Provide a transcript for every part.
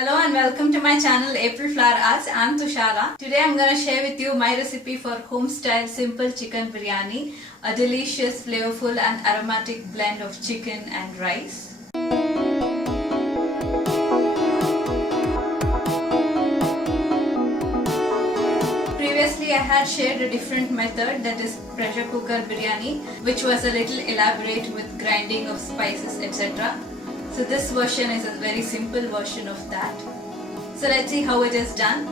Hello and welcome to my channel April Flower Arts. I'm Tushara. Today I'm going to share with you my recipe for home style simple chicken biryani, a delicious, flavorful and aromatic blend of chicken and rice. Previously I had shared a different method, that is pressure cooker biryani, which was a little elaborate with grinding of spices, etc. So this version is a very simple version of that. So let's see how it is done.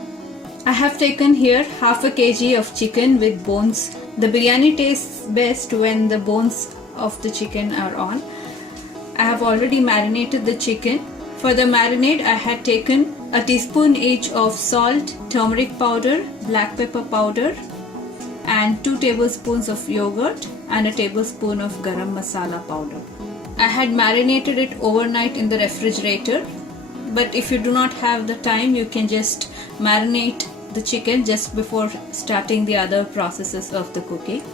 I have taken here half a kg of chicken with bones. The biryani tastes best when the bones of the chicken are on. I have already marinated the chicken. For the marinade I had taken a teaspoon each of salt, turmeric powder, black pepper powder and 2 tablespoons of yogurt and a tablespoon of garam masala powder. I had marinated it overnight in the refrigerator, but if you do not have the time, you can just marinate the chicken just before starting the other processes of the cooking.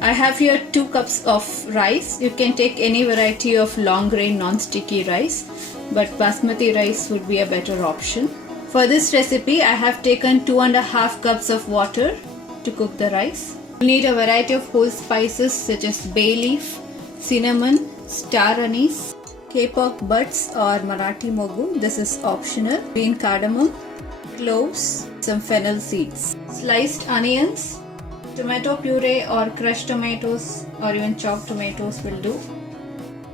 I have here 2 cups of rice. You can take any variety of long grain non-sticky rice, but basmati rice would be a better option. For this recipe, I have taken 2.5 cups of water to cook the rice. You need a variety of whole spices such as bay leaf, cinnamon, star anise, kapok buds or Marathi mogu, this is optional, green cardamom, cloves, some fennel seeds, sliced onions, tomato puree or crushed tomatoes or even chopped tomatoes will do,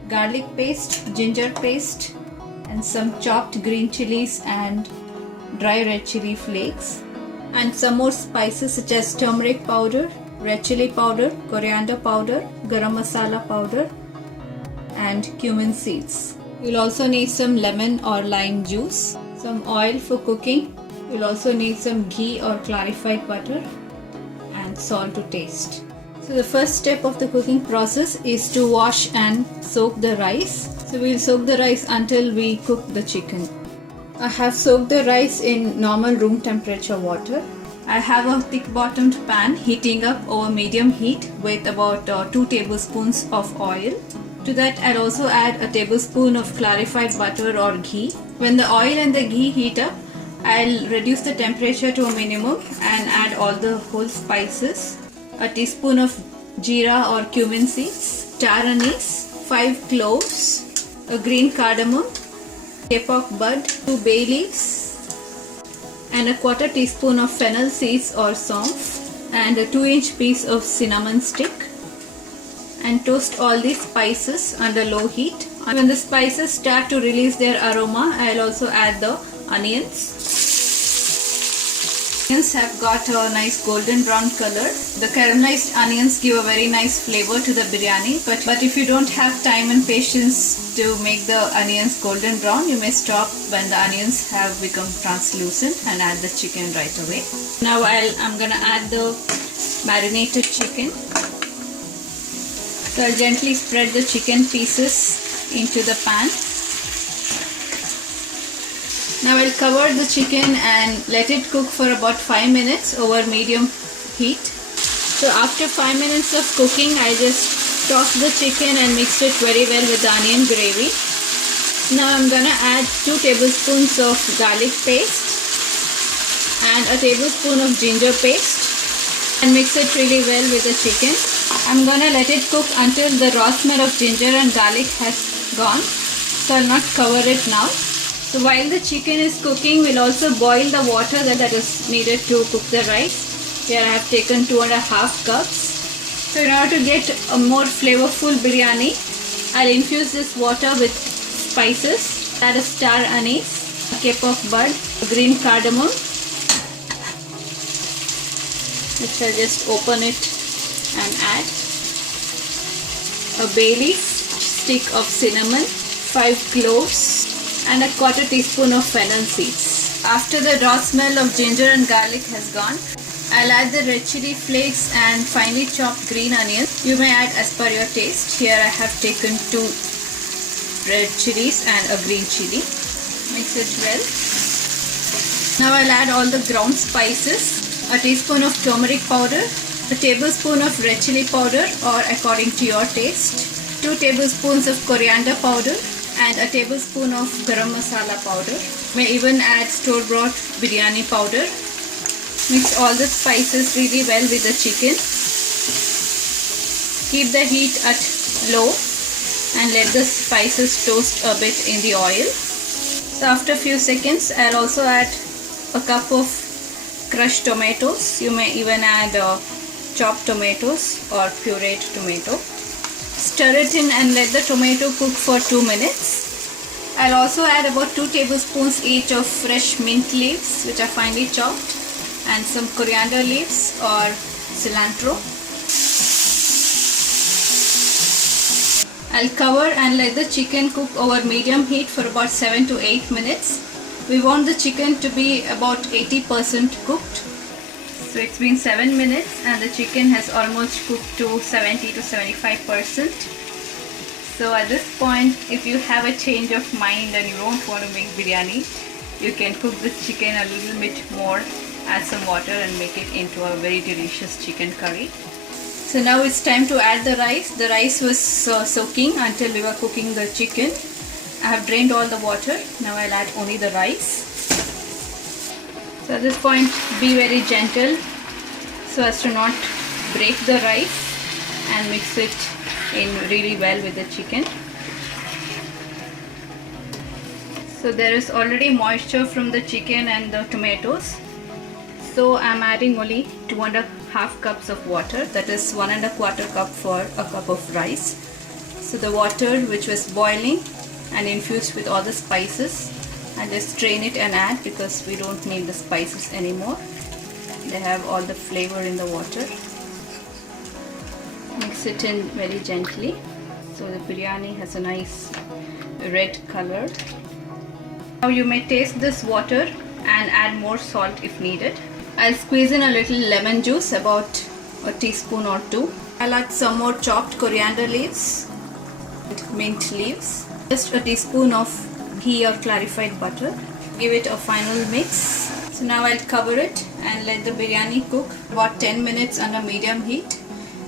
garlic paste, ginger paste and some chopped green chilies and dry red chili flakes, and some more spices such as turmeric powder, red chili powder, coriander powder, garam masala powder and cumin seeds. You'll also need some lemon or lime juice, some oil for cooking. You'll also need some ghee or clarified butter and salt to taste. So the first step of the cooking process is to wash and soak the rice. So we'll soak the rice until we cook the chicken. I have soaked the rice in normal room temperature water. I have a thick bottomed pan heating up over medium heat with about 2 tablespoons of oil. To that I'll also add a tablespoon of clarified butter or ghee. When the oil and the ghee heat up, I'll reduce the temperature to a minimum and add all the whole spices. A teaspoon of jeera or cumin seeds, star anise, 5 cloves, a green cardamom, kapok bud, 2 bay leaves and a 1/4 teaspoon of fennel seeds or saunf and a 2-inch piece of cinnamon stick. And toast all these spices under low heat. And when the spices start to release their aroma, I'll also add the onions. Onions have got a nice golden brown color. The caramelized onions give a very nice flavor to the biryani, but if you don't have time and patience to make the onions golden brown, you may stop when the onions have become translucent and add the chicken right away. Now I'm gonna add the marinated chicken. So I'll gently spread the chicken pieces into the pan. Now I'll cover the chicken and let it cook for about 5 minutes over medium heat. So after 5 minutes of cooking, I just toss the chicken and mix it very well with the onion gravy. Now I'm gonna add 2 tablespoons of garlic paste and a tablespoon of ginger paste and mix it really well with the chicken. I'm gonna let it cook until the raw smell of ginger and garlic has gone. So I'll not cover it now. So while the chicken is cooking, we'll also boil the water that is needed to cook the rice. Here I have taken 2.5 cups. So in order to get a more flavorful biryani, I'll infuse this water with spices. That is star anise, a kapok bud, green cardamom, which I'll just open it and add, a bay leaf, stick of cinnamon, 5 cloves and a 1/4 teaspoon of fennel seeds. After the raw smell of ginger and garlic has gone, I'll add the red chili flakes and finely chopped green onions. You may add as per your taste. Here I have taken 2 red chilies and a green chili. Mix it well. Now I'll add all the ground spices, a teaspoon of turmeric powder, a tablespoon of red chili powder or according to your taste, 2 tablespoons of coriander powder and a tablespoon of garam masala powder. May even add store-bought biryani powder. Mix all the spices really well with the chicken. Keep the heat at low and let the spices toast a bit in the oil. So after a few seconds, I'll also add a cup of crushed tomatoes. You may even add chopped tomatoes or pureed tomato. Stir it in and let the tomato cook for 2 minutes. I'll also add about 2 tablespoons each of fresh mint leaves, which are finely chopped, and some coriander leaves or cilantro. I'll cover and let the chicken cook over medium heat for about 7 to 8 minutes. We want the chicken to be about 80% cooked. So it's been 7 minutes and the chicken has almost cooked to 70 to 75%. So at this point, if you have a change of mind and you don't want to make biryani, you can cook the chicken a little bit more, add some water and make it into a very delicious chicken curry. So now it's time to add the rice. The rice was soaking until we were cooking the chicken. I have drained all the water. Now I'll add only the rice. So at this point, be very gentle so as to not break the rice, and mix it in really well with the chicken. So there is already moisture from the chicken and the tomatoes. So I'm adding only 2.5 cups of water, that is 1.25 cup for a cup of rice. So the water which was boiling and infused with all the spices, and just strain it and add, because we don't need the spices anymore. They have all the flavor in the water. Mix it in very gently so the biryani has a nice red color. Now you may taste this water and add more salt if needed. I'll squeeze in a little lemon juice, about a teaspoon or 2. I'll add some more chopped coriander leaves, mint leaves, just a teaspoon of ghee or clarified butter. Give it a final mix. So now I'll cover it and let the biryani cook about 10 minutes under medium heat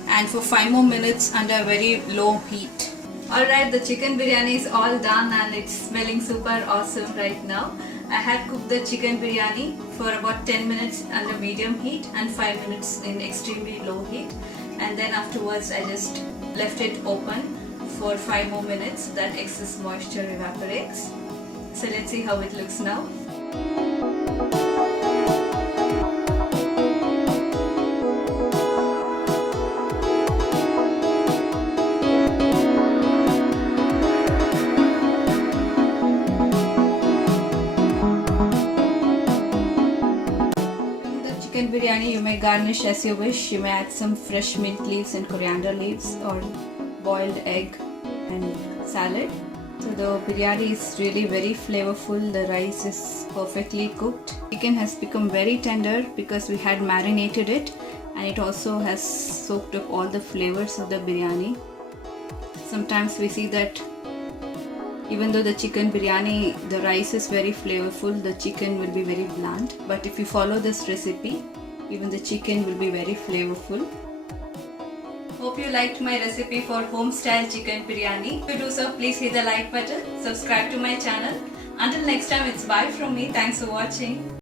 and for 5 more minutes under very low heat. Alright, the chicken biryani is all done and it's smelling super awesome right now. I had cooked the chicken biryani for about 10 minutes under medium heat and 5 minutes in extremely low heat, and then afterwards I just left it open for 5 more minutes so that excess moisture evaporates. So let's see how it looks now. Biryani, you may garnish as you wish. You may add some fresh mint leaves and coriander leaves, or boiled egg and salad. So the biryani is really very flavorful. The rice is perfectly cooked. Chicken has become very tender because we had marinated it, and it also has soaked up all the flavors of the biryani. Sometimes we see that even though the chicken biryani, the rice is very flavorful, the chicken will be very bland. But if you follow this recipe, even the chicken will be very flavorful. Hope you liked my recipe for home style chicken biryani. If you do so, please hit the like button, subscribe to my channel. Until next time, it's bye from me. Thanks for watching.